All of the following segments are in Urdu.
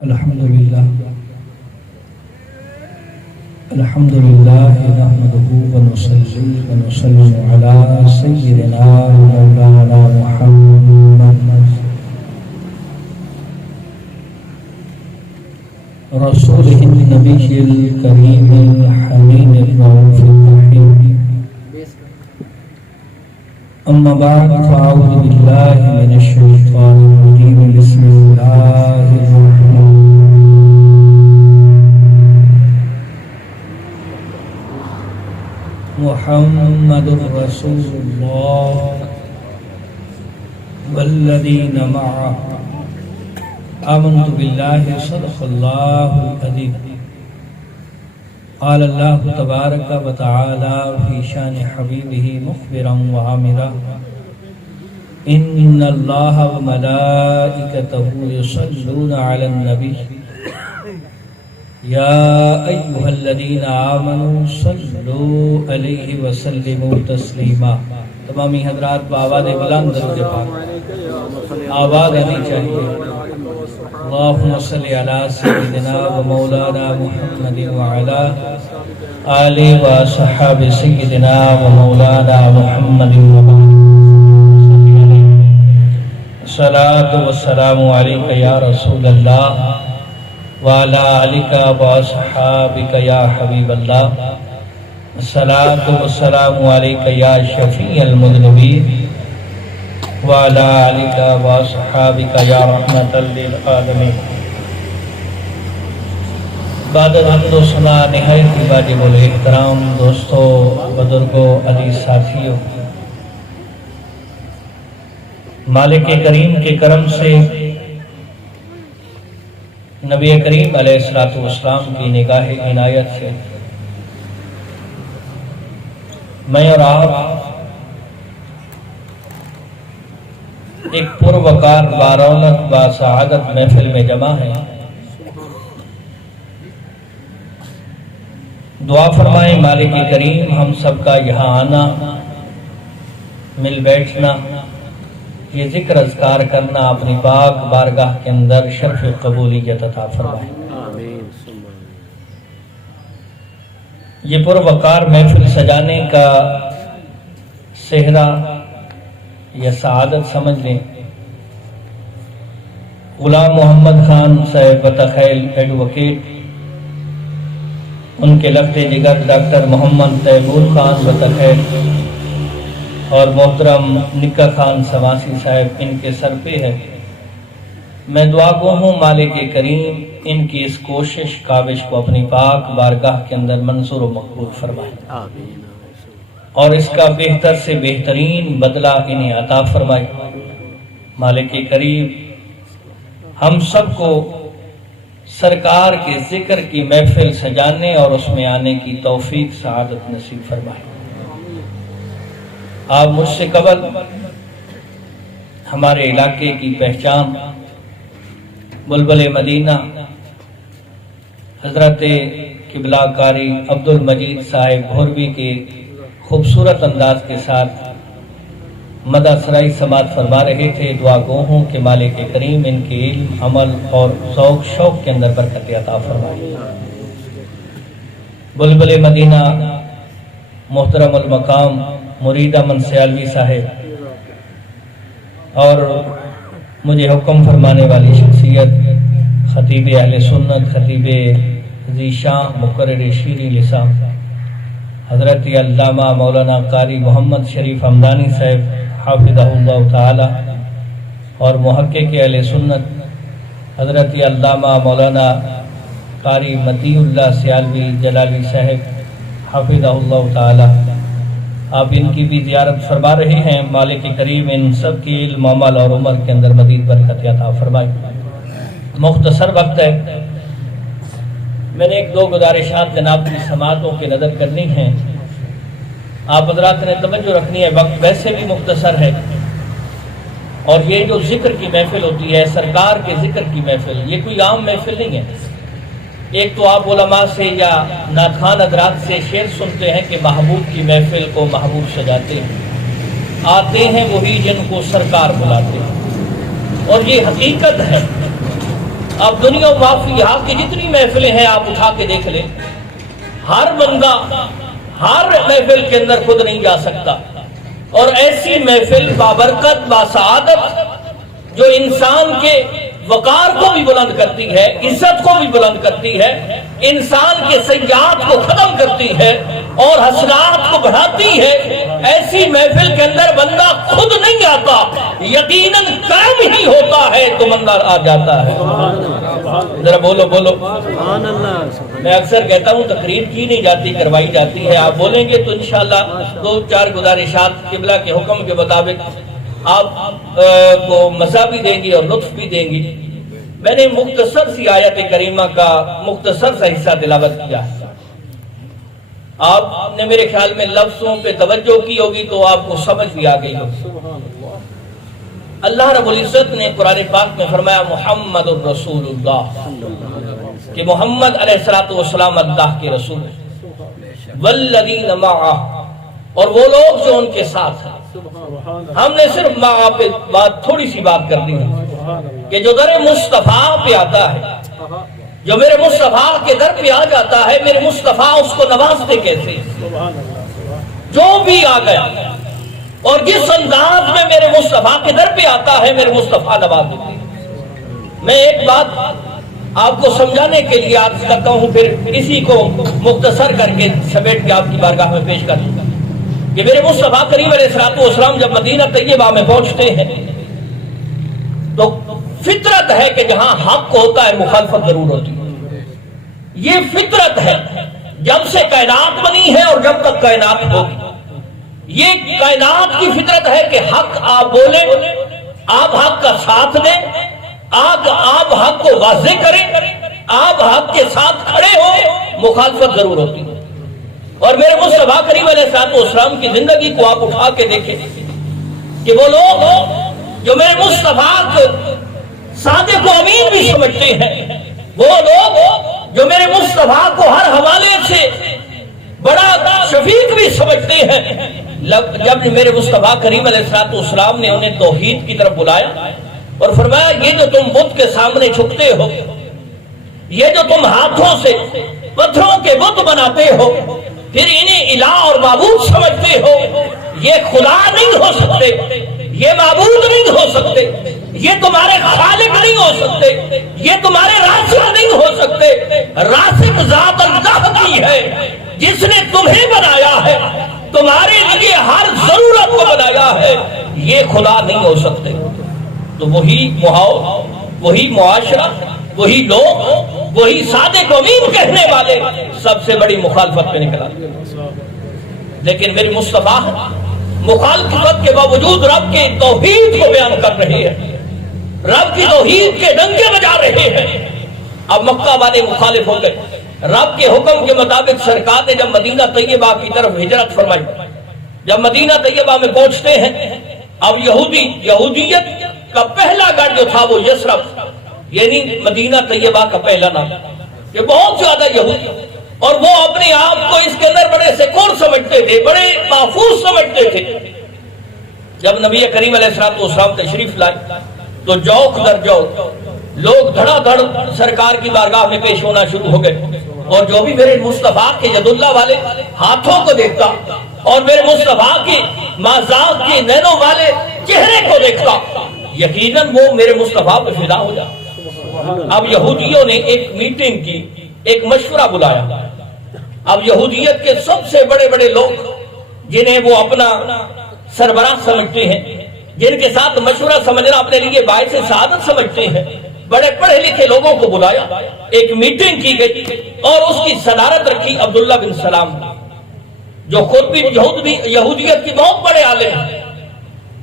الحمدللہ نحمده ونصلي ونسلم على سيدنا ومولانا محمد رسوله النبي الكريم الحميد الرؤوف الرحيم أما بعد فأعوذ بالله من الشيطان الرجيم بسم الله الرحمن محمد رسول الله والذين معه آمنت بالله صدق الله العظيم قال الله تبارك وتعالى في شان حبيبه مخبرا وعامرا إن الله وملائكته يصلون على النبي يا أيها الذين آمنوا صلوا عليه وسلموا تسليما. تمامی حضرات بآواز بلند درود پاک آواز آنی چاہیے. اللهم صل على سيدنا ومولانا محمد وعلى آل وصحاب سيدنا ومولانا محمد الصلاة والسلام عليك يا رسول الله وعلى آلك وصحابك يا حبيب الله الصلاة والسلام عليك يا شفيع المذنبين وعلى آلك وصحابك يا رحمة للعالمين. بعد حمد و ثنا نہایت واجب الاحترام دوستو، بزرگوں، عزیز ساتھیوں، مالک کریم کے کرم سے نبی کریم علیہ السلام کی نگاہ عنایت سے میں اور آپ ایک پروقار بارونق باسعادت محفل میں جمع ہیں. دعا فرمائیں مالک کریم ہم سب کا یہاں آنا، مل بیٹھنا، یہ ذکر اذکار کرنا اپنی پاک بارگاہ کے اندر شرف قبولیت عطا فرمائے. یہ پروقار محفل سجانے کا صحرا یا سعادت سمجھ لیں. غلام محمد خان صاحب بطخیل ایڈوکیٹ، ان کے لخت جگر ڈاکٹر محمد تیمور خان بطخیل اور محترم نکا خان سواسی صاحب ان کے سر پہ ہے. میں دعا گو ہوں مالک کریم ان کی اس کوشش کاوش کو اپنی پاک بارگاہ کے اندر منظور و مقبول فرمائے اور اس کا بہتر سے بہترین بدلہ انہیں عطا فرمائے. مالک کریم ہم سب کو سرکار کے ذکر کی محفل سجانے اور اس میں آنے کی توفیق سعادت نصیب فرمائے. آپ مجھ سے قبل ہمارے علاقے کی پہچان بلبل مدینہ حضرت قبلہ قاری عبد المجید صاحب بھوروی کے خوبصورت انداز کے ساتھ مدح سرائی سماعت فرما رہے تھے. دعا گو ہوں کہ مالک کریم ان کے علم، عمل اور ذوق شوق کے اندر برکت عطا فرمائے. بلبل مدینہ محترم المقام مرید امن سیالوی صاحب اور مجھے حکم فرمانے والی شخصیت خطیب اہل سنت، خطیب ذی شان، مقرر شیریں لسان حضرت علامہ مولانا قاری محمد شریف حمدانی صاحب حافظہ اللہ تعالی اور محقق اہل سنت حضرت علامہ مولانا قاری مطیع اللہ سیالوی جلالی صاحب حافظہ اللہ تعالی، آپ ان کی بھی زیارت فرما رہے ہیں. مالک کریم ان سب کی علم، عمل اور عمر کے اندر مزید برکت عطا فرمائے. مختصر وقت ہے، میں نے ایک دو گزارشات جناب کی سماعتوں کی نظر کرنی ہیں. آپ حضرات نے توجہ رکھنی ہے، وقت ویسے بھی مختصر ہے اور یہ جو ذکر کی محفل ہوتی ہے، سرکار کے ذکر کی محفل، یہ کوئی عام محفل نہیں ہے. ایک تو آپ علماء سے یا نعتخوان حضرات سے شعر سنتے ہیں کہ محبوب کی محفل کو محبوب سجاتے ہیں، آتے ہیں وہی جن کو سرکار بلاتے ہیں. اور یہ حقیقت ہے اب دنیا و معافی یہاں کی جتنی محفلیں ہیں آپ اٹھا کے دیکھ لیں، ہر بندہ ہر محفل کے اندر خود نہیں جا سکتا، اور ایسی محفل بابرکت باسعادت جو انسان کے وقار کو بھی بلند کرتی ہے، عزت کو بھی بلند کرتی ہے، انسان کے سیئات کو ختم کرتی ہے اور حسنات کو بڑھاتی ہے، ایسی محفل کے اندر بندہ خود نہیں آتا، یقیناً کرم ہی ہوتا ہے تو بندہ آ جاتا ہے۔ ذرا بولو بولو۔ میں اکثر کہتا ہوں تقریر کی نہیں جاتی، کروائی جاتی ہے۔ آپ بولیں گے تو انشاءاللہ 2-4 گزارشات قبلہ کے حکم کے مطابق آپ کو مزہ بھی دیں گی اور لطف بھی دیں گی۔ میں نے مختصر سی آیت کریمہ کا مختصر سا حصہ تلاوت کیا۔ آپ نے میرے خیال میں لفظوں پہ توجہ کی ہوگی تو آپ کو سمجھ بھی آ گئی ہوگی۔ اللہ رب العزت نے قرآن پاک میں فرمایا محمد الرسول اللہ، کہ محمد علیہ السلام اللہ کے رسول ہیں، والذین معہ، اور وہ لوگ جو ان کے ساتھ ہیں۔ ہم نے صرف معہ پہ تھوڑی سی بات کرنی ہے کہ جو در مصطفیٰ پہ آتا ہے، جو میرے مصطفیٰ کے در پہ آ جاتا ہے، میرے مصطفیٰ اس کو نوازتے کیسے؟ جو بھی آ گیا اور جس انداز میں میرے مصطفیٰ کے در پہ آتا ہے، میرے مصطفیٰ نواز دیتے ہیں۔ میں ایک بات آپ کو سمجھانے کے لیے عرض کرتا ہوں، پھر اسی کو مختصر کر کے سمیٹ کے آپ کی بارگاہ میں پیش کر دوں کہ میرے مصطفیٰ کریم علیہ السلام جب مدینہ طیبہ میں پہنچتے ہیں تو فطرت ہے کہ جہاں حق ہوتا ہے مخالفت ضرور ہوتی ہے۔ یہ فطرت ہے، جب سے کائنات بنی ہے اور جب تک کائنات ہوگی، یہ کائنات کی فطرت ہے کہ حق آپ بولیں، آپ حق کا ساتھ دیں، آپ حق کو واضح کریں، آپ حق کے ساتھ کھڑے ہو، مخالفت ضرور ہوتی ہے۔ اور میرے مصطفیٰ کریم علیہ السلام کی زندگی کو آپ اٹھا کے دیکھیں کہ وہ لوگ جو میرے مصطفیٰ کو صادق و امین بھی سمجھتے ہیں، وہ لوگ جو میرے مصطفیٰ کو ہر حوالے سے بڑا شفیق بھی سمجھتے ہیں، جب میرے مصطفیٰ کریم علیہ السلام نے انہیں توحید کی طرف بلایا اور فرمایا یہ جو تم بت کے سامنے جھکتے ہو، یہ جو تم ہاتھوں سے پتھروں کے بت بناتے ہو، پھر انہیں الہ اور معبود سمجھتے ہو، یہ خدا نہیں ہو سکتے، یہ معبود نہیں ہو سکتے، یہ تمہارے خالق نہیں ہو سکتے، یہ تمہارے رازق نہیں ہو سکتے، رازق ذات اللہ کی ہے جس نے تمہیں بنایا ہے، تمہارے لیے ہر ضرورت کو بنایا ہے، یہ خدا نہیں ہو سکتے۔ تو وہی ماحول، وہی معاشرہ، وہی لوگ، وہی صادق و امین کہنے والے سب سے بڑی مخالفت پہ نکلا۔ لیکن میرے مصطفیٰ مخالفت کے باوجود رب کے توحید کو بیان کر رہے ہیں، رب کی توحید کے ڈنکے بجا رہے ہیں۔ اب مکہ والے مخالف ہو گئے۔ رب کے حکم کے مطابق سرکار نے جب مدینہ طیبہ کی طرف ہجرت فرمائی، جب مدینہ طیبہ میں پہنچتے ہیں، اب یہودیت کا پہلا گڑھ جو تھا وہ یثرب، یعنی مدینہ طیبہ کا پہلا نام، کہ بہت زیادہ یہودی، اور وہ اپنے آپ کو اس کے اندر بڑے سیکور سمجھتے تھے، بڑے محفوظ سمجھتے تھے۔ جب نبی کریم علیہ السلام تشریف لائے تو جوک در جوک لوگ دھڑا دھڑ سرکار کی بارگاہ میں پیش ہونا شروع ہو گئے، اور جو بھی میرے مصطفیٰ کے ید اللہ والے ہاتھوں کو دیکھتا اور میرے مصطفیٰ کی مازاق کے نینوں والے چہرے کو دیکھتا، یقیناً وہ میرے مصطفیٰ پہ فدا ہو جاتا۔ اب یہودیوں نے ایک میٹنگ کی، ایک مشورہ بلایا۔ اب یہودیت کے سب سے بڑے بڑے لوگ جنہیں وہ اپنا سربراہ سمجھتے ہیں، جن کے ساتھ مشورہ سمجھنا اپنے لیے باعث سعادت سمجھتے ہیں، بڑے پڑھے لکھے لوگوں کو بلایا، ایک میٹنگ کی گئی اور اس کی صدارت رکھی عبداللہ بن سلام، جو خود بھی یہودیت کے بہت بڑے عالم ہیں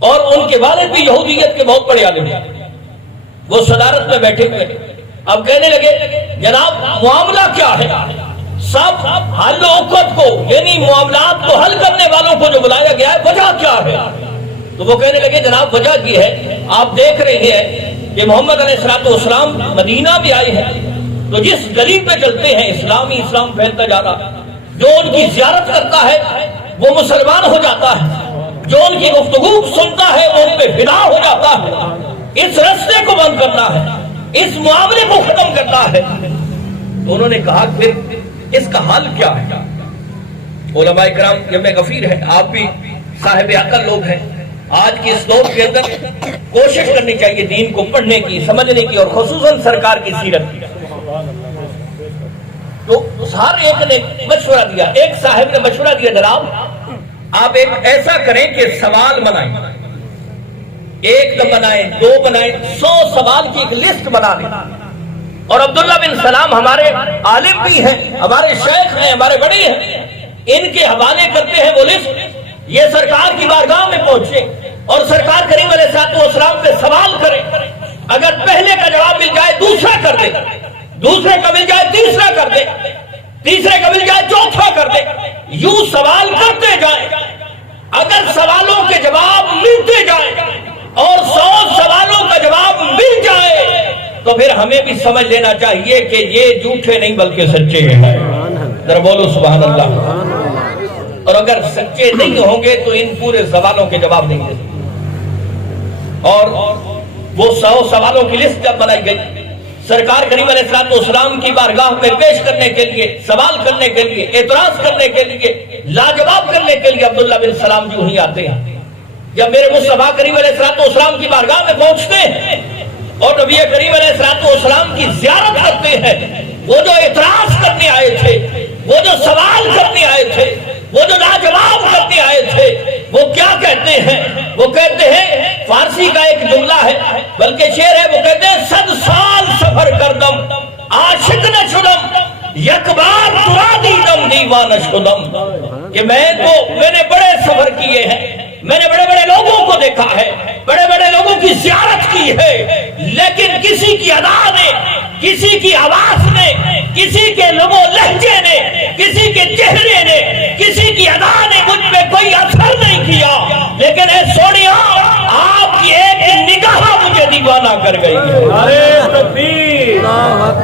اور ان کے والد بھی یہودیت کے بہت بڑے عالم ہیں۔ وہ صدارت میں بیٹھے ہوئے، اب کہنے لگے جناب معاملہ کیا ہے؟ سب حل و عقد کو، یعنی معاملات کو حل کرنے والوں کو جو بلایا گیا ہے، وجہ کیا ہے؟ تو وہ کہنے لگے جناب وجہ یہ ہے، آپ دیکھ رہے ہیں کہ محمد علیہ السلام مدینہ بھی آئے ہیں، تو جس گلی پہ چلتے ہیں اسلام پھیلتا جا رہا، جو ان کی زیارت کرتا ہے وہ مسلمان ہو جاتا ہے، جو ان کی گفتگو سنتا ہے وہ ان پہ فدا ہو جاتا ہے۔ اس رستے کو بند کرنا ہے، اس معاملے کو ختم کرتا ہے، تو انہوں نے کہا پھر اس کا حل کیا ہے؟ علماء کرام جمع غفیر ہے، آپ بھی صاحب عقل لوگ ہیں، آج کی اس دور کے اندر کوشش کرنی چاہیے دین کو پڑھنے کی، سمجھنے کی، اور خصوصاً سرکار کی سیرت کی۔ تو ہر ایک نے مشورہ دیا، ایک صاحب نے مشورہ دیا جناب آپ ایک ایسا کریں کہ سوال بنائیں، ایک دم بنائیں، دو بنائیں، 100 سوال کی ایک لسٹ بنا دیں، اور عبداللہ بن سلام ہمارے عالم بھی ہیں، ہمارے شیخ ہیں، ہمارے بڑے ہیں، ان کے حوالے کرتے ہیں وہ لسٹ، یہ سرکار کی بارگاہ میں پہنچے اور سرکار کریم علیہ الصلوۃ والسلام پہ سوال کریں، اگر پہلے کا جواب مل جائے دوسرا کر دے، دوسرے کا مل جائے تیسرا کر دے، تیسرے کا مل جائے چوتھا کر دے، یوں سوال کرتے جائیں، اگر سوالوں کے جواب ملتے جائیں اور 100 سوالوں کا جواب مل جائے تو پھر ہمیں بھی سمجھ لینا چاہیے کہ یہ جھوٹے نہیں بلکہ سچے ہیں، ذرا بولو سبحان اللہ۔ اور اگر سچے نہیں ہوں گے تو ان پورے سوالوں کے جواب نہیں دے سکتے۔ اور وہ 100 سوالوں کی لسٹ جب بنائی گئی، سرکار کریم علیہ الصلوۃ والسلام کی بارگاہ میں پیش کرنے کے لیے، سوال کرنے کے لیے، اعتراض کرنے کے لیے، لاجواب کرنے کے لیے عبداللہ بن سلام جو ہی آتے ہیں۔ جب میرے مصطفیٰ کریم علیہ الصلوۃ والسلام کی بارگاہ میں پہنچتے ہیں اور نبی کریم علیہ الصلوۃ والسلام کی زیارت کرتے ہیں، وہ جو اعتراض کرنے آئے تھے، وہ جو سوال کرنے آئے تھے، وہ جو لاجواب کرنے آئے تھے، وہ کیا کہتے ہیں؟ وہ کہتے ہیں، فارسی کا ایک جملہ ہے بلکہ شعر ہے، وہ کہتے ہیں 100 سال سفر کردم عاشق نہ شدم، یک بار ترا دیدم دیوانہ شدم، کہ میں نے بڑے سفر کیے ہیں، میں نے بڑے بڑے لوگوں کو دیکھا ہے، بڑے بڑے لوگوں کی زیارت کی ہے، لیکن کسی کی ادا نے، کسی کی آواز نے، کسی کے لب و لہجے نے، کسی کے چہرے نے، کسی کی ادا نے مجھ پہ کوئی اثر نہیں کیا، لیکن اے سونیا آپ کی ایک نگاہ مجھے دیوانہ کر گئی ہے۔ نعرے تکبیر،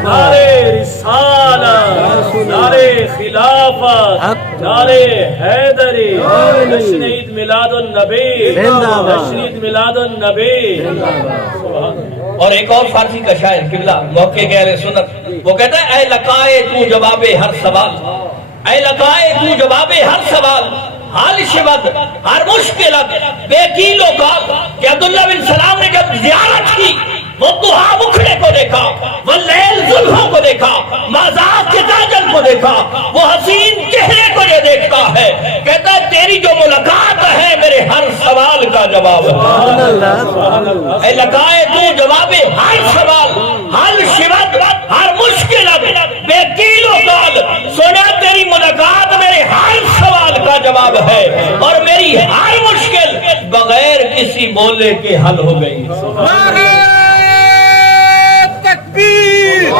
نعرے رسالت، نعرے خلافت، نعرے حیدری، جشن عید میلاد النبی، جشن عید میلاد النبی۔ اور ایک اور فارسی کا شاعر قبلہ موقع کے اہل سنت، وہ کہتا ہے اے لقائے تو جواب ہر سوال، اے لقائے تو جواب ہر سوال، حال شبد ہر مشکلت بے کیل و کال، کہ عبداللہ بن سلام نے جب زیارت کی، وہ دہا مکھڑے کو دیکھا، وہ لیل ظلموں کو دیکھا، مازاد کے تاجل کو دیکھا، وہ حسین چہرے کو یہ دیکھتا ہے، کہتا ہے تیری جو ملاقات ہے میرے ہر سوال کا جواب ہے۔ اے لگائے تو جواب ہر سوال، حل شبد ہر مشکلت بے کیل و کال، سونا تیری ملاقات میرے ہر سوال کا جواب ہے، اور میری ہر مشکل بغیر کسی بولے کے حل ہو گئی۔ تکبیر،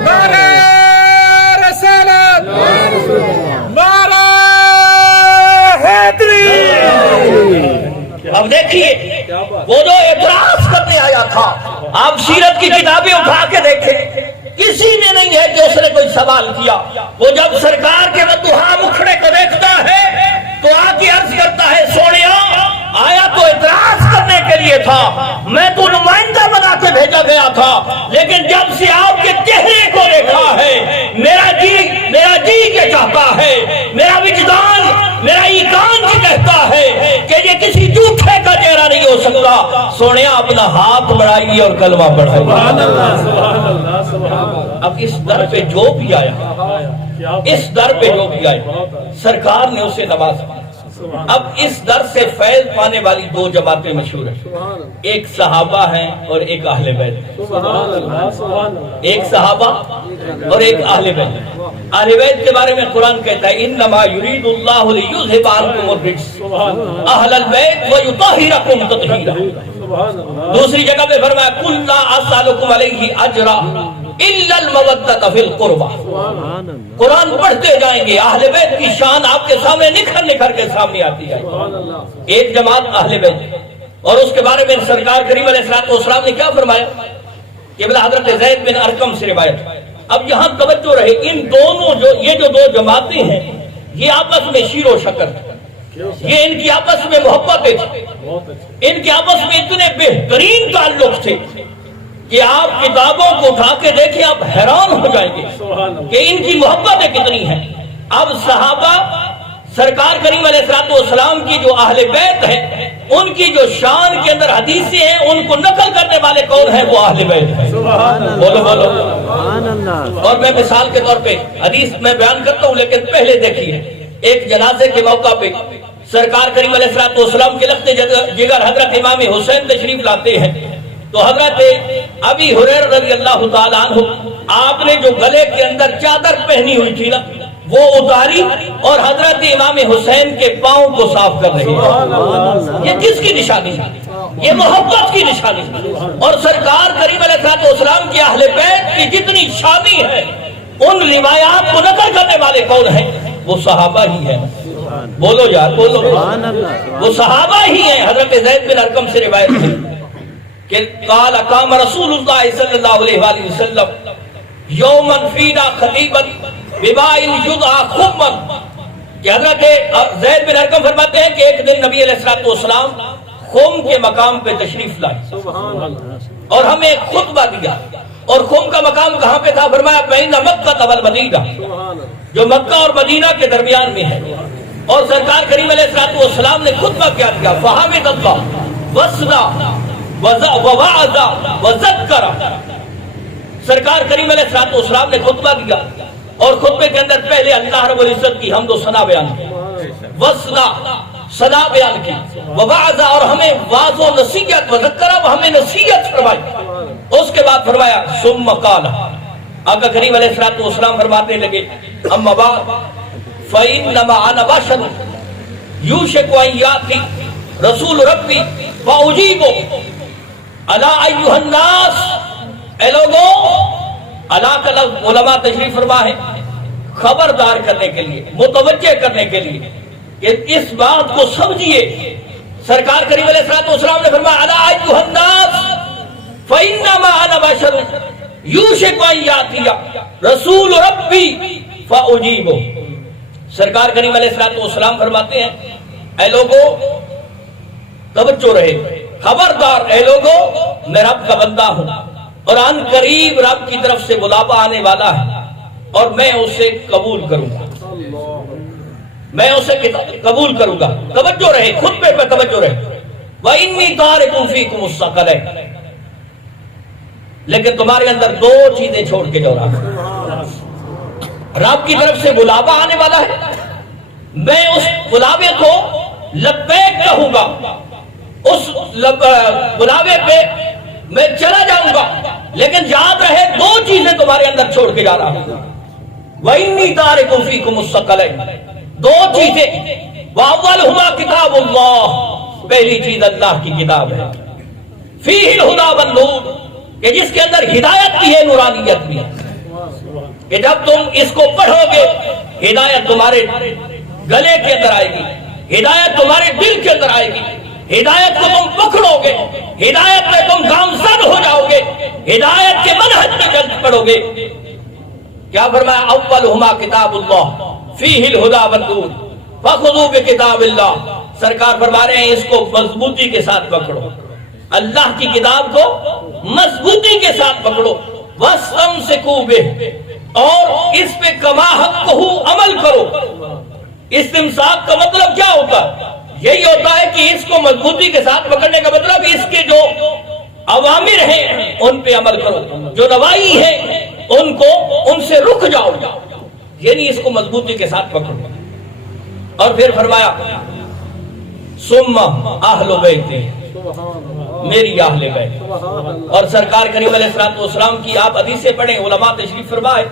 نعرے رسالت، نعرے حیدری۔ اب دیکھیے وہ جو اعتراض کرنے آیا تھا، آپ سیرت کی کتابیں اٹھا کے دیکھیں، کسی نے نہیں ہے کہ اس نے کوئی سوال کیا۔ وہ جب سرکار کے مدعا مکھڑے کو دیکھتا ہے تو آ کے عرض کرتا ہے سونیا آیا تو اعتراض کرنے کے لیے تھا، میں تو نمائندہ بنا کے بھیجا گیا تھا، لیکن جب سے آپ کے چہرے کو دیکھا ہے میرا جی کے چاہتا ہے، میرا وجدان، میرا ایمان کی کہتا ہے کہ یہ کسی جھوٹے کا چہرہ نہیں ہو سکتا۔ سونیا اپنا ہاتھ بڑھائیے اور کلمہ پڑھائیے۔ سبحان اللہ، سبحان اللہ، سبحان اللہ۔ اب اس در پہ جو بھی آیا، اس در پہ جو بھی آیا سرکار نے اسے نوازا۔ اب اس در سے فیض پانے والی 2 جماعتیں مشہور ہیں، ایک صحابہ ہیں اور ایک اہل بیت۔ سبحان اللہ، سبحان اللہ۔ ایک صحابہ اور ایک اہل بیت۔ اہل بیت کے بارے میں قرآن کہتا ہے انما یرید اللہ لیذھب عنکم الرجس اہل البیت ویطہرکم تطہیرا۔ دوسری جگہ پہ فرمایا قل لا اسألکم علیہ اجرا الا المودۃ فی القربى۔ قرآن پڑھتے جائیں گے، اہل بیت کی شان آپ کے سامنے نکھر کے سامنے آتی جائے گی۔ ایک جماعت اہل بیت، اور اس کے بارے میں سرکار کریم علیہ الصلوۃ والسلام نے کیا فرمایا کہ بلا حضرت زید بن ارقم سے روایت۔ اب یہاں توجہ رہے، ان دونوں یہ جو 2 جماعتیں ہیں یہ آپس میں شیر و شکر تھے، یہ ان کی آپس میں محبتیں تھیں، ان کے آپس میں اتنے بہترین تعلق تھے کہ آپ کتابوں کو اٹھا کے دیکھیں آپ حیران ہو جائیں گے کہ ان کی محبتیں کتنی ہیں۔ اب صحابہ سرکار کریم علیہ السلام کی جو اہل بیت ہیں ان کی جو شان کے اندر حدیثیں ہیں ان کو نقل کرنے والے کون ہیں؟ وہ اہل بیت ہیں۔ بولو بولو۔ اور میں مثال کے طور پہ حدیث میں بیان کرتا ہوں، لیکن پہلے دیکھیے، ایک جنازے کے موقع پہ سرکار کریم علیہ السلام کے لخت جگر حضرت امام حسین تشریف لاتے ہیں، تو حضرت ابی ہریرہ رضی اللہ تعالیٰ عنہ آپ نے جو گلے کے اندر چادر پہنی ہوئی تھی نا وہ اتاری اور حضرت امام حسین کے پاؤں کو صاف کر رہے ہیں۔ یہ کس کی نشانی ہے؟ یہ محبت کی نشانی ہے۔ اور سرکار کریم علیہ السلام کی اہل بیت کی جتنی شانی ہے ان روایات کو نقل کرنے والے کون ہیں؟ وہ صحابہ ہی ہیں۔ بولو یار بولو، وہ صحابہ ہی ہیں۔ حضرت زید بن ارقم سے روایت ہے کہ قال قام رسول اللہ صلی اللہ علیہ وآلہ وسلم یوما فینا خطیبا ببائن یدعا خما، کہ حضرت زید بن ارقم فرماتے ہیں کہ ایک دن نبی علیہ السلام خم کے مقام پہ تشریف لائے اور ہمیں ایک خطبہ دیا، اور خم کا مقام کہاں پہ تھا؟ فرمایا بین مکہ والمدینہ، جو مکہ اور مدینہ کے درمیان میں ہے۔ اور سرکار کریم علیہ السلام نے خطبہ کیا دیا؟ فحمد اللہ وثنا ووعظ وذکر۔ سرکار کریم علیہ السلام نے خطبہ دیا اور خطبے کے اندر پہلے اللہ رب العزت کی حمد و ثنا بیان کی، وثنا ثنا بیان کی، ووعظ اور ہمیں واعظ و نصیحت، وذکر ہمیں نصیحت فرمائی۔ اس کے بعد فرمایا ثم قال، آقا کریم علیہ السلام فرماتے لگے اما بعد فإنما أنا بشر يوشك أن يأتي رسول ربي فأجيبه ألا أيها الناس، اے لوگوں، اللہ کا لفظ علماء تشریف فرما ہے خبردار کرنے کے لیے، متوجہ کرنے کے لیے کہ اس بات کو سمجھیے۔ سرکار کریم علیہ السلام نے فرمایا الا ایھا الناس فانما انا بشر یوشک ان یاتی رسول ربی فاجیبہ۔ سرکار کریم علیہ السلام فرماتے ہیں اے لوگوں توجہ رہے، خبردار اے لوگوں، میں رب کا بندہ ہوں اور ان قریب رب کی طرف سے بلاوا آنے والا ہے اور میں اسے قبول کروں گا، میں اسے قبول کروں گا۔ توجہ رہے، خطبے پہ توجہ رہے۔ وَإِنِّي تَارِكٌ فِيكُمُ الثَّقَلَيْنِ، لیکن تمہارے اندر دو چیزیں چھوڑ کے جا رہا ہوں۔ رب کی طرف سے بلاوا آنے والا ہے، میں اس بلاوے کو لبیک کہوں گا، اس بلاوے پہ میں چلا جاؤں گا، لیکن یاد رہے دو چیزیں تمہارے اندر چھوڑ کے جا رہا ہوں۔ وَإِنِّي تَارِكٌ فِيكُمُ الثَّقَلَيْنِ، دو چیزیں، وَأَوَّلُهُمَا کتاب اللہ، پہلی چیز اللہ کی کتاب ہے، فِيهِ الْهُدَى وَالنُّورُ، کہ جس کے اندر ہدایت بھی ہے، نورانیت بھی ہے، کہ جب تم اس کو پڑھو گے ہدایت تمہارے گلے کے اندر آئے گی، ہدایت تمہارے دل کے اندر آئے گی، ہدایت کو تم پکڑو گے، ہدایت میں تم گامزن ہو جاؤ گے، ہدایت کے منہج پہ چل پڑو گے۔ کیا فرمایا؟ اولہما کتاب اللہ فیہ الہدی والنور فخذوا بکتاب اللہ۔ سرکار فرما رہے ہیں اس کو مضبوطی کے ساتھ پکڑو، اللہ کی کتاب کو مضبوطی کے ساتھ پکڑو، واستمسکوا بہ، اور اس پہ کما حقہ عمل کرو۔ استمساک کا مطلب کیا ہوتا ہے؟ یہی ہوتا ہے کہ اس کو مضبوطی کے ساتھ پکڑنے کا مطلب اس کے جو اوامر ہیں ان پہ عمل کرو، جو نواہی ہیں ان سے رک جاؤ، یعنی اس کو مضبوطی کے ساتھ پکڑو۔ اور پھر فرمایا ثم اہل بیتی، میری اہل بیت۔ اور سرکار کریم علیہ السلام کی آپ حدیثیں پڑھیں، علماء تشریف فرمائے،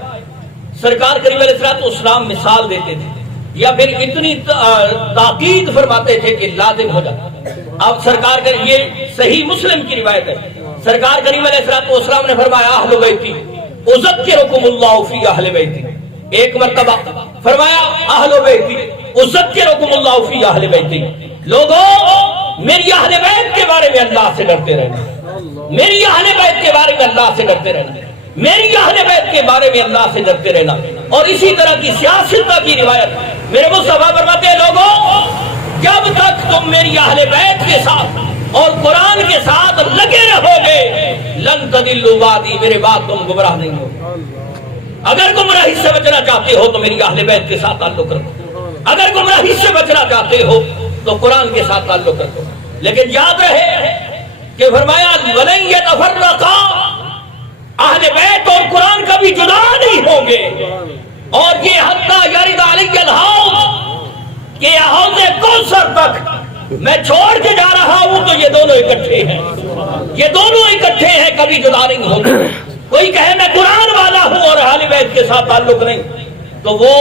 سرکار کریم علیہ السلام مثال دیتے تھے یا پھر اتنی تاکید فرماتے تھے کہ لازم ہو جاتا۔ اب سرکار کا یہ صحیح مسلم کی روایت ہے، سرکار کریم علیہ السلام نے فرمایا اہل بیتی اذکرکم اللہ فی اہل بیتی، ایک مرتبہ فرمایا اہل بیتی اذکرکم اللہ فی اہل بیتی، لوگوں میری اہل بیت کے بارے میں اللہ سے ڈرتے رہنا، میری اہل بیت کے بارے میں اللہ سے ڈرتے رہنا، میری اہل بیت کے بارے میں اللہ سے ڈرتے رہنا۔ اور اسی طرح کی سیاست کی روایت میرے مصطفیٰ فرماتے ہیں لوگوں جب تک تم میری اہل بیت کے ساتھ اور قرآن کے ساتھ لگے رہو گے لن تضلوا بعدی، میرے بعد تم گمراہ نہیں ہو۔ اگر گمراہی سے بچنا چاہتے ہو تو میری اہل بیت کے ساتھ تعلق رکھو، اگر گمراہی سے بچنا چاہتے ہو تو قرآن کے ساتھ تعلق رکھو۔ لیکن یاد رہے کہ فرمایا وَلَن يَتَفَرَّقَا، اہل بیت اور قرآن کبھی جدا نہیں ہوں گے۔ اور یہ حتیٰ یرد علی الحوض، کہ حوض کوثر تک میں چھوڑ کے جا رہا ہوں تو یہ دونوں اکٹھے ہیں، یہ دونوں اکٹھے ہیں، کبھی جدا نہیں ہوں گے۔ کوئی کہے میں قرآن والا ہوں اور اہل بیت کے ساتھ تعلق نہیں، تو وہ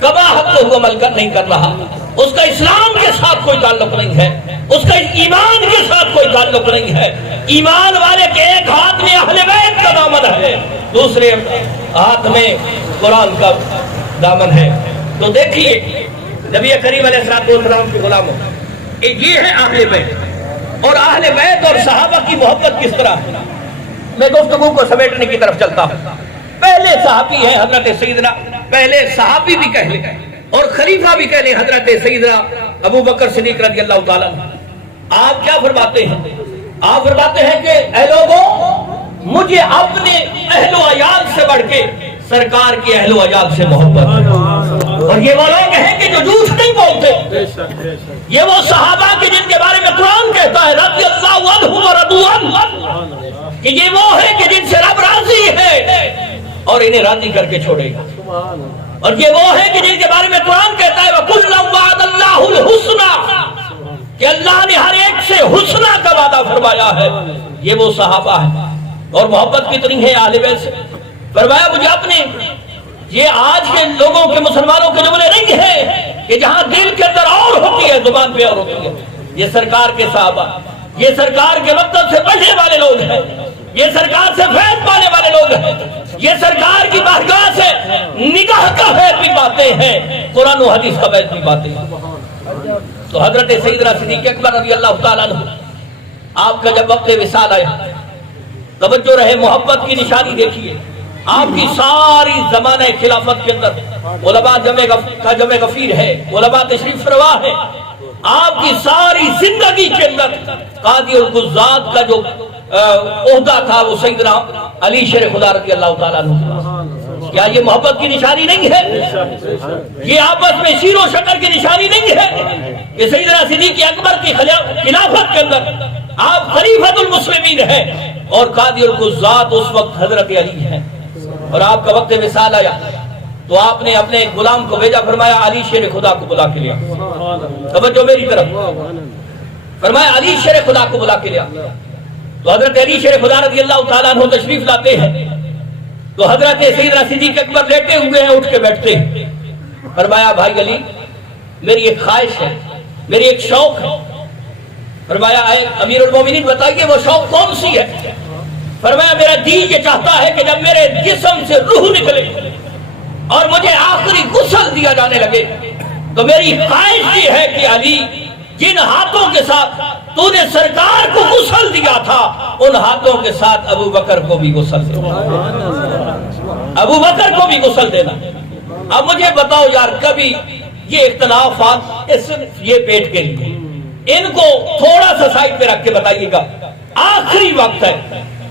قباحت کو عمل نہیں کر رہا، اس کا اسلام کے ساتھ کوئی تعلق نہیں ہے، اس کا ایمان کے ساتھ کوئی تعلق نہیں ہے۔ ایمان والے کے ایک ہاتھ میں اہل بیت کا دامن ہے، دوسرے ہاتھ میں قرآن کا دامن ہے۔ تو دیکھیے نبی کریم علیہ السلام کے غلاموں، یہ ہے اہل بیت، اور اہل بیت اور صحابہ کی محبت کس طرح ہے۔ میں گفتگو کو سمیٹنے کی طرف چلتا ہوں۔ پہلے صحابی ہیں حضرت سیدنا، پہلے صحابی بھی کہہ لیں اور خلیفہ بھی کہہ لیں حضرت سیدنا ابو بکر صدیق رضی اللہ تعالیٰ عنہ۔ آپ کیا فرماتے ہیں؟ آپ فرماتے ہیں کہ اے لوگوں، مجھے اپنے اہل و عیال سے بڑھ کے سرکار کے اہل و عیال سے محبت ہے۔ اور یہ وہ لوگ ہیں کہ جو جھوٹ نہیں بولتے، یہ وہ صحابہ کے جن کے بارے میں قرآن کہتا ہے رضی اللہ عنہ ورضوا عنہ، کہ یہ وہ ہے کہ جن سے رب راضی ہے اور انہیں راضی کر کے چھوڑے گا۔ اور یہ وہ ہے کہ جن کے بارے میں قرآن کہتا ہے وَكُلًّا وَعَدَ اللَّهُ الْحُسْنَى، کہ اللہ نے ہر ایک سے حسنہ کا وعدہ فرمایا ہے۔ یہ وہ صحابہ ہیں، اور محبت کتنی ہے اہل بیت سے۔ فرمایا مجھے اپنے، یہ آج کے لوگوں کے مسلمانوں کے جملے نہیں ہیں کہ جہاں دل کے اندر اور ہوتی ہے زبان پہ اور ہوتی ہے۔ یہ سرکار کے صحابہ، یہ سرکار کے مکتب سے پڑھنے والے لوگ ہیں، یہ سرکار سے فیض پانے والے لوگ ہیں، یہ سرکار کی بارگاہ سے نگاہ کا فیض بھی پاتے ہیں، قرآن و حدیث کا فیض بھی پاتے ہیں۔ تو حضرت سیدنا صدیق اکبر رضی اللہ تعالیٰ عنہ، آپ کا جب وقت وصال آیا، توجہ رہے، محبت کی نشانی دیکھیے۔ آپ کی ساری زمانہ خلافت کے اندر علماء کا جمع غفیر ہے، علماء تشریف فرما ہے۔ آپ کی ساری زندگی کے اندر قاضی القضات کا جو عہدہ تھا وہ سیدنا علی شیر خدا رضی اللہ تعالیٰ عنہ۔ کیا یہ محبت کی نشانی نہیں ہے؟ یہ آپس میں شیر و شکر کی نشانی نہیں ہے کہ سیدنا صدیق اکبر کی خلافت کے اندر آپ خلیفۃ المسلمین ہیں اور قاضی القضات اس وقت حضرت علی ہیں، اور آپ کا وقت وصال آیا تو آپ نے اپنے غلام کو بھیجا، فرمایا علی شیر خدا کو بلا کے لیا۔ توجہ میری طرف، فرمایا علی شیر خدا کو بلا کے لیا۔ تو حضرت علی شیر خدا رضی اللہ تعالیٰ عنہ تشریف لاتے ہیں، تو حضرت سیدنا صدیق اکبر لیٹے ہوئے ہیں، اٹھ کے بیٹھتے ہیں۔ فرمایا بھائی علی، میری ایک خواہش ہے، میری ایک شوق ہے۔ فرمایا اے امیر المومنین بتائیے وہ شوق کون سی ہے؟ فرمایا میرا دل یہ چاہتا ہے کہ جب میرے جسم سے روح نکلے اور مجھے آخری غسل دیا جانے لگے تو میری خواہش یہ ہے کہ علی، جن ہاتھوں کے ساتھ تو نے سرکار کو غسل دیا تھا ان ہاتھوں کے ساتھ ابو بکر کو بھی غسل دینا، ابو بکر کو بھی غسل دینا۔ اب مجھے بتاؤ یار، کبھی یہ اختلافات یہ پیٹ کے لیے، ان کو تھوڑا سا سائڈ پہ رکھ کے بتائیے گا، آخری وقت ہے،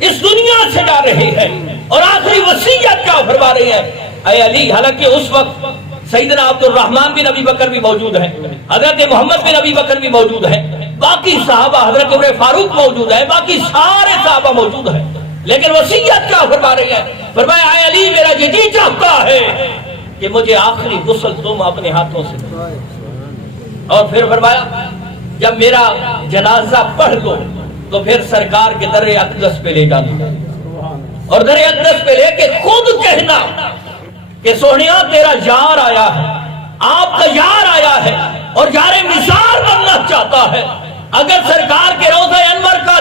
اس دنیا سے جا رہے ہیں اور آخری وصیت کیا فرما رہے ہیں؟ اے علی، حالانکہ اس وقت سیدنا عبد الرحمن بن ابی بکر بھی موجود ہیں، حضرت محمد بن ابی بکر بھی موجود ہیں، باقی صحابہ حضرت عمر فاروق موجود ہیں، باقی سارے صحابہ موجود ہیں، لیکن وصیت کیا فرما رہے ہیں؟ فرمایا اے علی، میرا یہ جی چاہتا ہے کہ مجھے آخری غسل تم اپنے ہاتھوں سے دو۔ اور پھر فرمایا جب میرا جنازہ پڑھ لو تو پھر سرکار کے در اقدس پہ لے جانا، اور در اقدس پہ لے کے خود کہنا کہ سونیا تیرا یار آیا ہے، آپ کا یار آیا ہے اور یار مثال بننا چاہتا ہے، اگر سرکار کے روضہ انور کا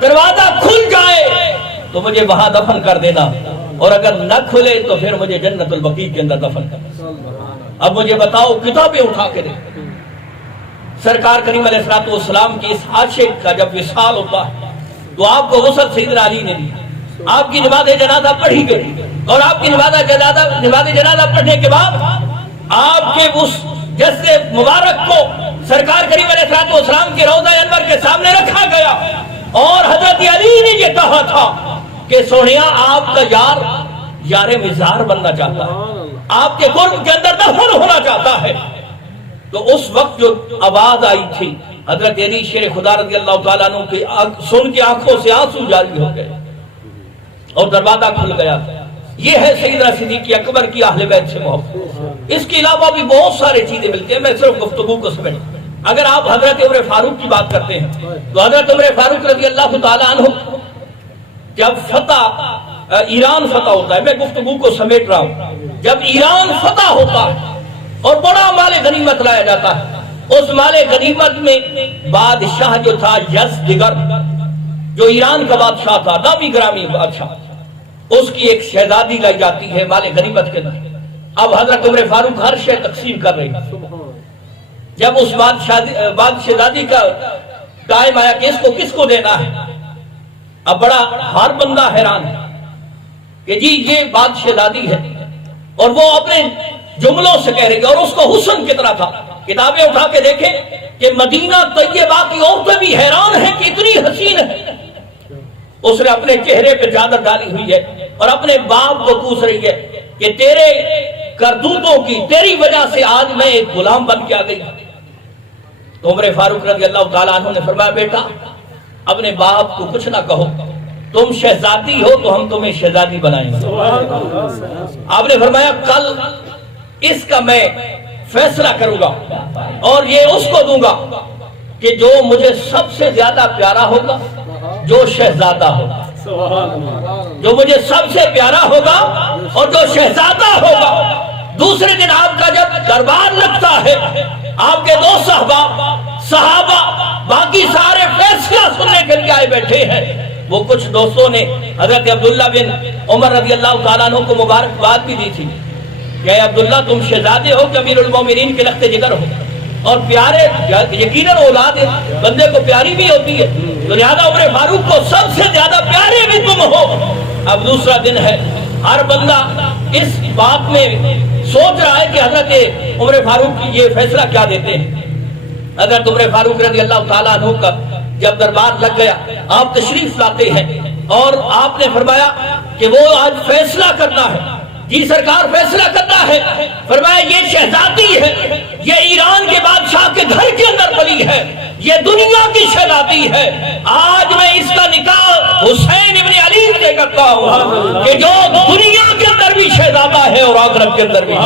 دروازہ کھل جائے تو مجھے وہاں دفن کر دینا، اور اگر نہ کھلے تو پھر مجھے جنت البقیع کے اندر دفن کرنا۔ اب مجھے بتاؤ، کتابیں اٹھا کے دے، سرکار کریم علیہ السلام کی اس عاشق کا جب وصال ہوتا ہے تو آپ کو غسل سیدنا علی نے دیا، آپ کی نماز جنازہ پڑھی گئی، اور آپ کی نماز جنازہ پڑھنے کے بعد آپ کے اس جیسے مبارک کو سرکار کریم علیہ السلام کے روضہ انور کے سامنے رکھا گیا اور حضرت علی نے یہ کہا تھا کہ سونیا آپ کا یار مزار بننا چاہتا ہے، آپ کے قرب کے اندر دفن ہونا چاہتا ہے۔ تو اس وقت جو آواز آئی تھی حضرت علی شیر خدا رضی اللہ تعالیٰ عنہ کی سن کے آنکھوں سے آنسو جاری ہو گئے اور دروازہ کھل گیا۔ یہ ہے سیدنا صدیق اکبر کی اہل بیت سے محبت۔ اس کے علاوہ بھی بہت ساری چیزیں ملتی ہیں، میں صرف گفتگو کو سمجھ۔ اگر آپ حضرت عمر فاروق کی بات کرتے ہیں تو حضرت عمر فاروق رضی اللہ تعالیٰ عنہ جب ایران فتح ہوتا ہے، میں گفتگو کو سمیٹ رہا ہوں، جب ایران فتح ہوتا ہے اور بڑا مال غنیمت لایا جاتا ہے، اس مال غنیمت میں بادشاہ جو تھا یزدگرد، جو ایران کا بادشاہ تھا، نامی گرامی بادشاہ، اس کی ایک شہزادی لائی جاتی ہے مال غنیمت کے اندر۔ اب حضرت عمر فاروق ہر شے تقسیم کر رہے ہیں۔ جب اس شہزادی کا ٹائم آیا کہ اس کو کس کو دینا ہے، اب بڑا ہر بندہ حیران ہے کہ جی یہ شہزادی ہے اور وہ اپنے جملوں سے کہہ رہی ہے، اور اس کو حسن کتنا تھا۔ کتابیں اٹھا کے دیکھیں کہ مدینہ طیبہ کی عورتیں بھی حیران ہیں کہ اتنی حسین ہے۔ اس نے اپنے چہرے پہ چادر ڈالی ہوئی ہے اور اپنے باپ کو پوچھ رہی ہے کہ تیرے کرتوتوں کی، تیری وجہ سے آج میں ایک غلام بن کے آ گئی۔ تو عمر فاروق رضی اللہ تعالیٰ عنہ نے فرمایا بیٹا اپنے باپ کو کچھ نہ کہو، تم شہزادی ہو تو ہم تمہیں شہزادی بنائیں گے۔ آپ نے فرمایا کل اس کا میں فیصلہ کروں گا اور یہ اس کو دوں گا کہ جو مجھے سب سے زیادہ پیارا ہوگا، جو شہزادہ ہوگا، جو مجھے سب سے پیارا ہوگا اور جو شہزادہ ہوگا۔ دوسرے دن آپ کا جب دربار لگتا ہے، آپ کے دو صحابہ باقی سارے فیصلہ سننے کے لیے آئے بیٹھے ہیں۔ وہ کچھ دوستوں نے حضرت عبداللہ بن عمر رضی اللہ تعالیٰ عنہ کو مبارکباد بھی دی تھی کہ اے عبداللہ تم شہزادے ہو کہ امیر المومنین کے لخت جگر ہو، اور پیارے یقیناً اولاد بندے کو پیاری بھی ہوتی ہے، تو لہذا عمر فاروق کو سب سے زیادہ پیارے بھی تم ہو۔ اب دوسرا دن ہے، ہر بندہ اس بات میں سوچ رہا ہے کہ حضرت عمر فاروق کی یہ فیصلہ کیا دیتے ہیں۔ حضرت عمر فاروق رضی اللہ تعالیٰ عنہ کا جب دربار لگ گیا، آپ تشریف لاتے ہیں اور آپ نے فرمایا کہ وہ آج فیصلہ کرنا ہے۔ جی سرکار فیصلہ کرنا ہے۔ فرمایا یہ شہزادی ہے، یہ ایران کے بادشاہ کے گھر کے اندر پلی ہے، یہ دنیا کی شہزادی ہے۔ آج میں اس کا نکاح حسین ابن علی سے کرتا ہوں کہ جو دنیا کے اندر بھی شہزادہ ہے اور آخرت کے اندر بھی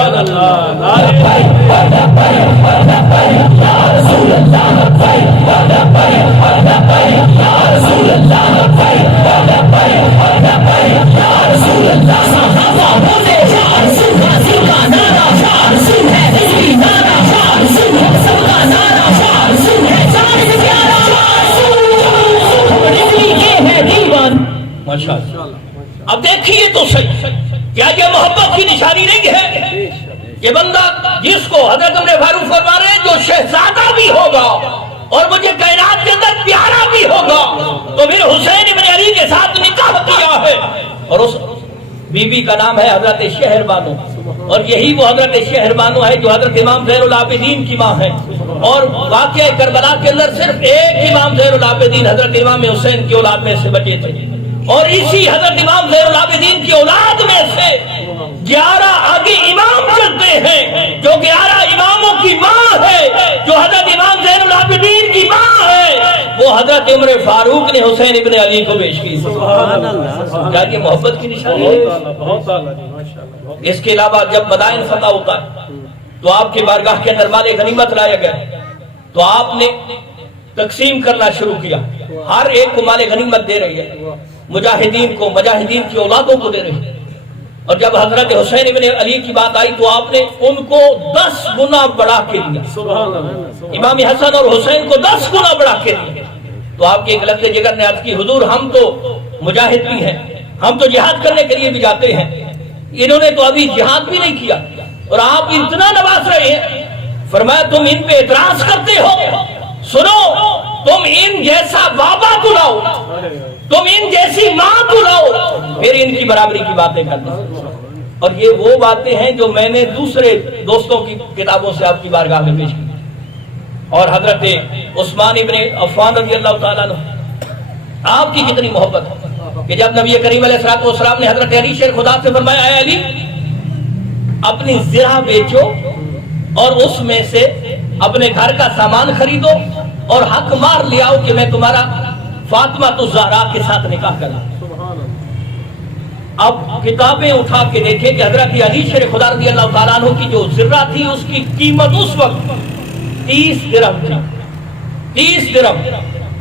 اب دیکھیے تو صحیح، کیا یہ محبت کی نشانی نہیں ہے کہ بندہ جس کو حضرت عمر فاروق فرما رہے ہیں جو شہزادہ بھی ہوگا اور مجھے کائنات کے اندر پیارا بھی ہوگا، تو پھر حسین ابن علی کے ساتھ نکاح کیا ہے، اور اس بی بی کا نام ہے حضرت شہر بانو، اور یہی وہ حضرت شہر بانو ہے جو حضرت امام زین العابدین کی ماں ہے۔ اور واقعہ کربلا کے اندر صرف ایک امام زین العابدین حضرت امام حسین کی اولاد میں سے بچے تھے، اور اسی حضرت امام زین العابدین کی اولاد میں سے 11 آگے امام چلتے ہیں، جو 11 اماموں کی ماں ہے، جو حضرت امام زین العابدین کی ماں ہے، وہ حضرت عمر فاروق نے حسین ابن علی کو پیش کی۔ کیا یہ محبت کی نشانی ہے؟ اس کے علاوہ جب مدائن فتح ہوتا ہے تو آپ کی بارگاہ کے اندر مال غنیمت لایا گیا، تو آپ نے تقسیم کرنا شروع کیا، ہر ایک کو مال غنیمت دے رہی ہے، مجاہدین کو، مجاہدین کی اولادوں کو دے رہی ہے۔ اور جب حضرت حسین ابن علی کی بات آئی تو آپ نے ان کو 10 گنا بڑھا کے دیا، امام حسن اور حسین کو 10 گنا بڑھا کے دیا۔ تو آپ کے ایک لفظ جگر نے عرض کی حضور ہم تو مجاہد بھی ہیں، ہم تو جہاد کرنے کے لیے بھی جاتے ہیں، انہوں نے تو ابھی جہاد بھی نہیں کیا اور آپ اتنا نواز رہے ہیں۔ فرمایا تم ان پہ اعتراض کرتے ہو، سنو تم ان جیسا بابا کو لاؤ، تم ان جیسی ماں کو لاؤ، پھر ان کی برابری کی باتیں کرنا۔ اور یہ وہ باتیں ہیں جو میں نے دوسرے دوستوں کی کتابوں سے آپ کی بارگاہ میں پیش کی. اور حضرت عثمان ابن عفان رضی اللہ تعالیٰ عنہ آپ کی کتنی محبت کہ جب نبی کریم علیہ الصلوۃ والسلام نے حضرت علی شیر خدا سے فرمایا اے علی اپنی زرہ بیچو اور اس میں سے اپنے گھر کا سامان خریدو اور حق مار لے آؤ کہ میں تمہارا فاطمہ الزہرا کے ساتھ نکاح کروں. اب کتابیں اٹھا کے دیکھیں کہ حضرت علی شیر خدا رضی اللہ تعالیٰ عنہ کی جو زرہ تھی اس کی قیمت اس وقت 30 درہم تھی. 30 درہم.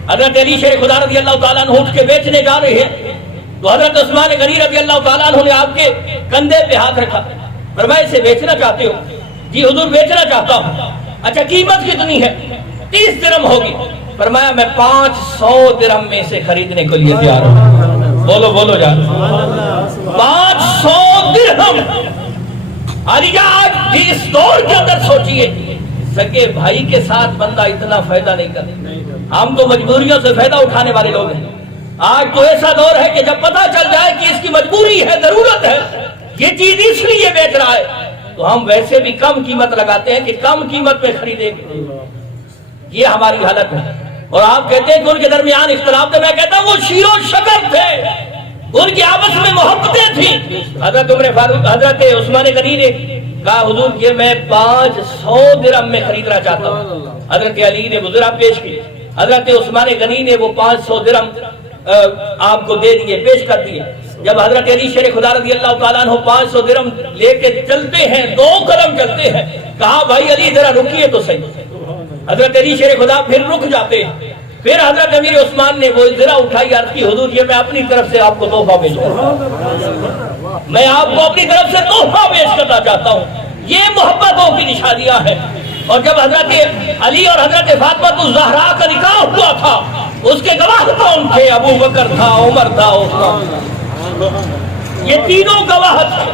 حضرت علی شیر خدا رضی اللہ تعالیٰ عنہ اٹھ کے بیچنے جا رہے ہیں تو حضرت عثمان غنی رضی اللہ تعالیٰ عنہ نے آپ کے کندھے پہ ہاتھ رکھا. فرمایا اسے بیچنا چاہتے ہو؟ جی حضور بیچنا چاہتا ہوں. اچھا قیمت کتنی ہے؟ 30 درہم ہوگی. فرمایا میں 500 درہم میں سے خریدنے کے لیے تیار ہوں. بولو بولو جان 500 درہم. علی آج اس دور کے اندر سوچئے سکے بھائی کے ساتھ بندہ اتنا فائدہ نہیں کرتا. ہم تو مجبوریوں سے فائدہ اٹھانے والے لوگ ہیں. آج تو ایسا دور ہے کہ جب پتہ چل جائے کہ اس کی مجبوری ہے ضرورت ہے یہ چیز اس لیے بیچ رہا ہے تو ہم ویسے بھی کم قیمت لگاتے ہیں کہ کم قیمت پہ خریدیں گے. یہ ہماری حالت ہے. اور آپ کہتے ہیں کہ ان کے درمیان اختلاف تھے. میں کہتا ہوں وہ شیر و شکر تھے. ان کی آپس میں محبتیں تھیں. حضرت عمر فاروق حضرت عثمان غنی نے کہا حضور یہ میں 500 درہم میں خریدنا چاہتا ہوں. حضرت علی نے مزرہ پیش کی. حضرت عثمان غنی نے وہ 500 درہم آپ کو دے دیے پیش کر دیے. جب حضرت علی شیر خدا رضی اللہ تعالیٰ عنہ 500 درہم لے کے چلتے ہیں 2 قدم چلتے ہیں کہا بھائی علی ذرا رکیے تو صحیح. حضرت علی شیر خدا پھر رک جاتے ہیں. پھر حضرت امیر عثمان نے وہ ذرا اٹھائی عرض کی حضور یہ میں اپنی طرف سے آپ کو تحفہ پیش کرتا ہوں. میں آپ کو اپنی طرف سے تحفہ پیش کرنا چاہتا ہوں. یہ محبتوں کی نشانیاں ہیں. اور جب حضرت علی اور حضرت فاطمہ الزہرا کا نکاح ہوا تھا اس کے گواہ کون تھے؟ ابو بکر تھا، عمر تھا، عثمان. یہ تینوں گواہ تھے.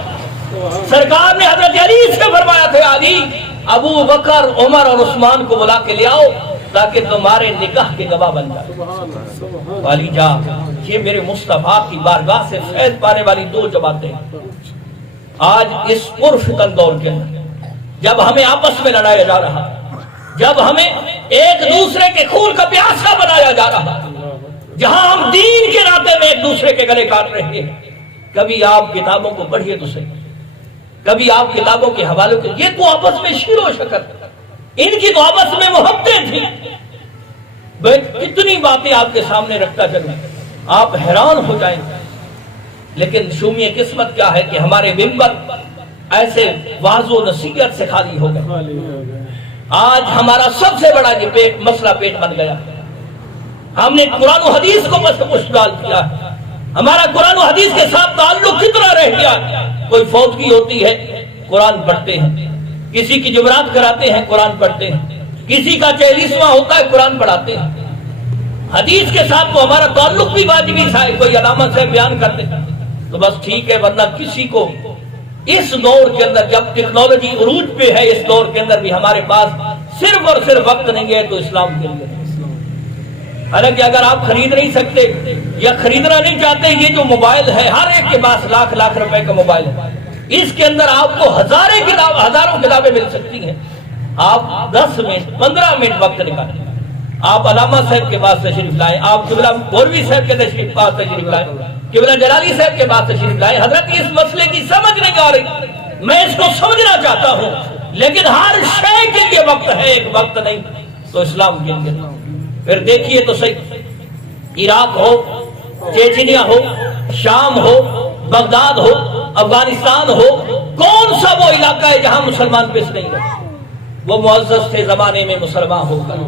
سرکار نے حضرت علی سے فرمایا تھا علی ابو بکر، عمر اور عثمان کو بلا کے لے آؤ تاکہ تمہارے نکاح کے گواہ بن جائے. والی جا یہ میرے مصطفیٰ کی بارگاہ سے فیض پانے والی 2 جماعتیں. آج اس پرفتن دور کے اندر جب ہمیں آپس میں لڑایا جا رہا، جب ہمیں ایک دوسرے کے خون کا پیاسا بنایا جا رہا، جہاں ہم دین کے ناطے میں ایک دوسرے کے گلے کاٹ رہے ہیں، کبھی آپ کتابوں کو پڑھیے تو صحیح. کبھی آپ کتابوں کے حوالوں کے یہ تو آپس میں شیر و شکر، ان کی تو آپس میں محبتیں تھیں. کتنی باتیں آپ کے سامنے رکھتا چلوں آپ حیران ہو جائیں. لیکن شومی قسمت کیا ہے کہ ہمارے منبر ایسے واضح و نصیحت سے خالی ہو گئے. آج ہمارا سب سے بڑا یہ مسئلہ پیٹ بن گیا. ہم نے قرآن و حدیث کو پشت ڈال دیا. ہمارا قرآن و حدیث کے ساتھ تعلق کتنا رہ گیا. کوئی فوتگی ہوتی ہے قرآن پڑھتے ہیں، کسی کی جمعرات کراتے ہیں قرآن پڑھتے ہیں، کسی کا 40واں ہوتا ہے قرآن پڑھاتے ہیں. حدیث کے ساتھ تو ہمارا تعلق بھی واجبی تھا. کوئی علامت سے بیان کرتے تو بس ٹھیک ہے، ورنہ کسی کو اس دور کے اندر جب ٹیکنالوجی عروج پہ ہے اس دور کے اندر بھی ہمارے پاس صرف اور صرف وقت نہیں ہے تو اسلام کے لیے. حالانکہ اگر آپ خرید نہیں سکتے یا خریدنا نہیں چاہتے، یہ جو موبائل ہے ہر ایک کے پاس لاکھ روپے کا موبائل ہے. اس کے اندر آپ کو ہزاروں کتابیں مل سکتی ہیں. آپ 10 منٹ 15 منٹ وقت نکالیں. آپ علامہ صاحب کے پاس تشریف لائیں، آپ قبلہ گوروی صاحب کے پاس تشریف لائیں، قبلہ جلالی صاحب کے پاس تشریف لائیں. حضرت اس مسئلے کی سمجھ نہیں آ رہی، میں اس کو سمجھنا چاہتا ہوں، لیکن ہر شے کے لیے وقت ہے، ایک وقت نہیں تو اسلام کے لیے. پھر دیکھیے تو صحیح، عراق ہو، چیچنیا ہو، شام ہو، بغداد ہو، افغانستان ہو، کون سا وہ علاقہ ہے جہاں مسلمان پیش نہیں ہے؟ وہ معزز تھے زمانے میں مسلمان ہو کر،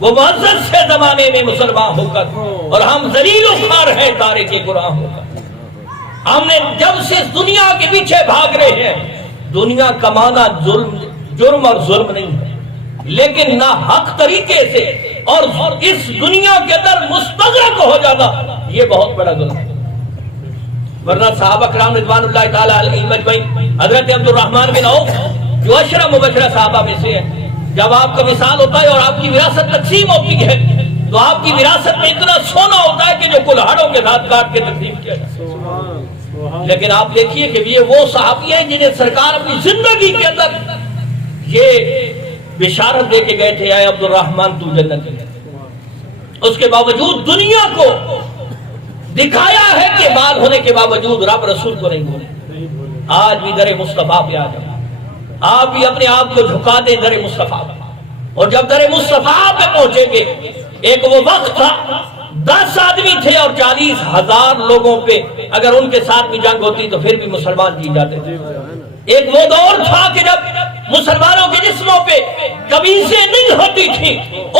وہ معزز تھے زمانے میں مسلمان ہو کر، اور ہم ذلیل و خوار ہیں تارک قرآن ہو کر. ہم نے جب سے دنیا کے پیچھے بھاگ رہے ہیں. دنیا کمانا جرم اور ظلم نہیں ہے، لیکن نہ حق طریقے سے اور اس دنیا کے اندر مستغرق ہو جانا یہ بہت بڑا ظلم ہے. ورنہ صحابہ کرام رضوان اللہ تعالی علیہم اجمعین، حضرت عبد الرحمن بن عوف جو عشرہ مبشرہ صحابہ میں سے ہیں، جب آپ کا وصال ہوتا ہے اور آپ کی وراثت تقسیم ہوتی ہے تو آپ کی وراثت میں اتنا سونا ہوتا ہے کہ جو کلہاڑوں کے ساتھ کاٹ کے تقسیم کیا جائے. لیکن آپ دیکھیے کہ یہ وہ صحابی ہیں جنہیں سرکار اپنی زندگی کے اندر یہ بشارت دے کے گئے تھے، اے عبد الرحمن تو جنت میں۔ اس کے باوجود دنیا کو دکھایا ہے کہ مال ہونے کے باوجود رب رسول کو نہیں بولے۔ آج بھی در مصطفیٰ پہ آ جائیں، آپ بھی اپنے آپ کو جھکا دیں در مصطفیٰ پہ، اور جب در مصطفیٰ پہ پہنچیں گے، ایک وہ وقت تھا 10 آدمی تھے اور 40,000 لوگوں پہ اگر ان کے ساتھ بھی جنگ ہوتی تو پھر بھی مسلمان جیت جاتے تھے۔ ایک وہ دور تھا کہ جب مسلمانوں کے جسموں پہ قمیصیں نہیں ہوتی تھی،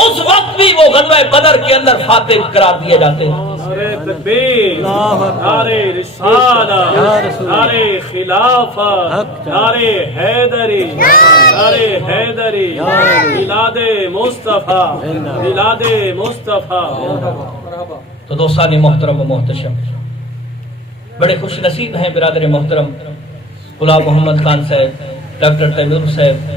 اس وقت بھی وہ غزوہ بدر کے اندر فاتح قرار دیے جاتے ہیں۔ نعرہ تکبیر، نعرہ رسالت، نعرہ خلافت، نعرہ حیدری، نعرہ حیدری، میلاد مصطفیٰ، میلاد مصطفیٰ۔ تو دوستان محترم و محتشم، بڑے خوش نصیب ہیں برادر محترم غلام محمد خان صاحب، ڈاکٹر تیمور صاحب،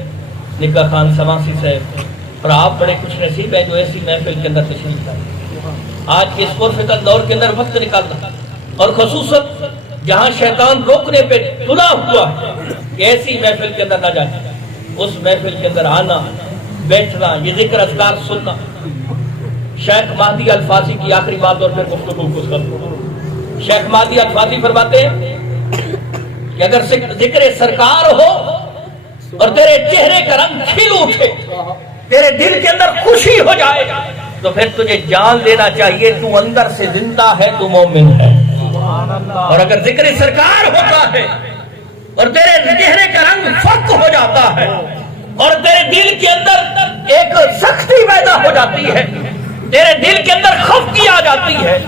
نکاح خان سماسی صاحب، اور آپ بڑے خوش نصیب ہیں جو ایسی محفل کے اندر تشریف لائے۔ آج کے اس پرفتن دور کے اندر وقت نکالنا، اور خصوصاً جہاں شیطان روکنے پہ تلا ہوا ہے کہ ایسی محفل کے اندر نہ جائیں، اس محفل کے اندر آنا، بیٹھنا، یہ ذکر اذکار سننا۔ شیخ مہدی الفاظی کی آخری بات اور پھر گفتگو کو ختم۔ شیخ مہدی الفاظی فرماتے ہیں کہ اگر ذکر سرکار ہو اور تیرے چہرے کا رنگ کھل اٹھے، تیرے دل کے اندر خوشی ہو جائے، تو پھر تجھے جان لینا چاہیے تو اندر سے زندہ ہے، تو مومن ہے۔ اور اگر ذکر سرکار ہوتا ہے اور تیرے چہرے کا رنگ فک ہو جاتا ہے اور تیرے دل کے اندر ایک سختی پیدا ہو جاتی ہے، تیرے دل کے اندر خفگی آ جاتی ہے،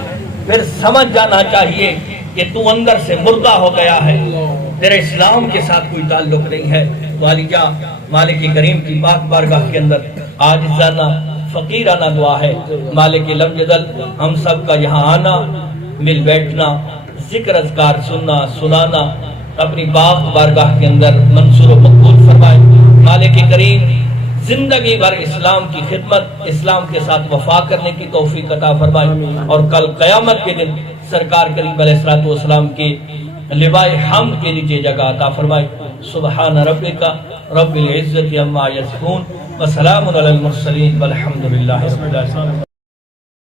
پھر سمجھ جانا چاہیے کہ تو اندر سے مردہ ہو گیا ہے، تیرے اسلام کے ساتھ کوئی تعلق نہیں ہے۔ تو علی جا مالک کریم کی پاک بارگاہ کے اندر عاجزانہ فقیرانہ دعا ہے، مالک لم یزل ہم سب کا یہاں آنا، مل بیٹھنا، ذکر اذکار سننا سنانا اپنی پاک بارگاہ کے اندر منصور و مقبول فرمائے۔ مالک کریم زندگی بھر اسلام کی خدمت، اسلام کے ساتھ وفا کرنے کی توفیق عطا فرمائے، اور کل قیامت کے دن سرکار کریم علیہ الصلوۃ والسلام کے لوائے حمد کے نیچے جگہ عطا فرمائے۔ سبحان ربک رب العزت عما یصفون وسلام علی المرسلین والحمد للہ رب العالمین۔